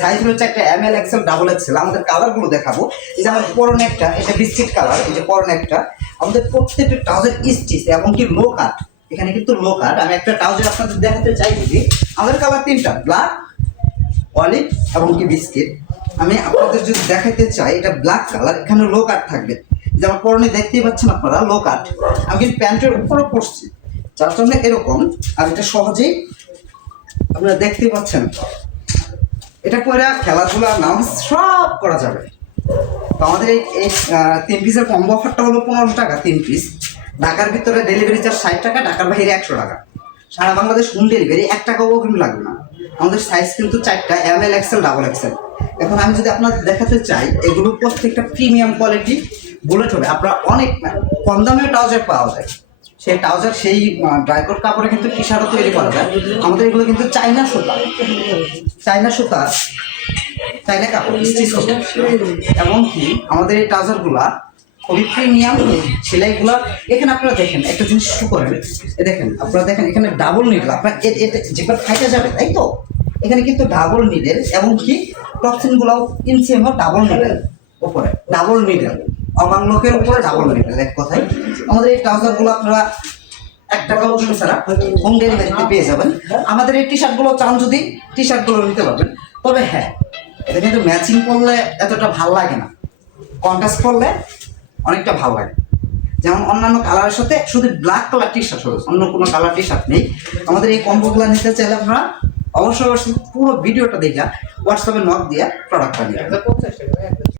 Size হচ্ছে একটা ML XL double XL. আমাদের কালারগুলো দেখাবো। এই যে আমাদের পরনে একটা, এটা বিস্কিট কালার, এই যে পরনে একটা, আমাদের প্রত্যেকটা ট্রাউজার স্টিচ এবং কি লো কাট, এখানে কিন্তু লো কাট। আমি একটা ট্রাউজার আপনাদের দেখাতে চাই যদি, আমাদের কালার তিনটা, ব্ল্যাক, অলিভ এবং কি বিস্কিট। আমি আপনাদের যদি দেখাতে চাই, এটা ব্ল্যাক কালার, এখানে লো কাট থাকবে। যে আমার পরনে দেখতেই পাচ্ছেন আপনারা লো কাট, আমি কিন্তু প্যান্টের উপরে পরছি, যার জন্য এরকম। আর এটা সহজেই আপনারা দেখতেই পাচ্ছেন, এটা করে খেলাধুলা নামাজ সব করা যাবে। তো আমাদের এই 3 পিসের কম্বো অফারটা হলো 15 টাকা 3 পিস। ঢাকার ভিতরে ডেলিভারি চার্জ 60 টাকা, ঢাকার বাইরে 100 টাকা। সারা বাংলাদেশ হোম ডেলিভারি, 1 টাকাও কিন্তু লাগবে না। আমাদের সাইজ কিন্তু 4টা, এমএল এক্সেল ডাবল এক্সেল। এখন আমি যদি আপনাদের দেখাতে চাই, এগুলো প্রত্যেকটা প্রিমিয়াম কোয়ালিটি বুলেট হবে। আপনারা অনেক কম দামে ট্রাউজার পাওয়া যায়, সেই ট্রাউজার সেই ড্রাইকোট কাপড়ে কিন্তু টি শার্টও তৈরি করা যায়। আমাদের এগুলো কিন্তু চাইনা সুতা, চাইনা সুতা, চাইনা কাপড় স্টিচ হবে। এমনকি আমাদের এই ট্রাউজারগুলা খুবই প্রিমিয়াম সেলাইগুলা। এখানে আপনারা দেখেন একটা জিনিস শুরু করেন, দেখেন আপনারা দেখেন এখানে ডাবল নিডেল, আপনার যেটা ফাইটা যাবে তাই তো, এখানে কিন্তু ডাবল নিডেল এবং কি টপসিনগুলাও ইনসেম ডাবল নিডেল, উপরে ডাবল নিডেল, অবাক লোকের উপরে ডাবল নিডেল। এক কথায় আমাদের এই ট্রাউজারগুলো আপনারা 1 টাকা ওজন ছাড়া হোম ডেলিভারিতে পেয়ে যাবেন। আমাদের এই টি শার্টগুলো চান যদি টি শার্টগুলো নিতে পারবেন। তবে হ্যাঁ, এটা কিন্তু ম্যাচিং করলে এতটা ভালো লাগে না, কন্ট্রাস্ট করলে অনেকটা ভালো লাগে। যেমন অন্যান্য কালারের সাথে শুধু ব্ল্যাক কালার টি শার্ট হবে, অন্য কোনো কালার টি শার্ট নেই। আমাদের এই কম্বোগুলো নিতে চাইলে আপনারা অবশ্যই পুরো ভিডিওটা দেখে হোয়াটসঅ্যাপে নক দিয়ে প্রোডাক্টটা নিয়ে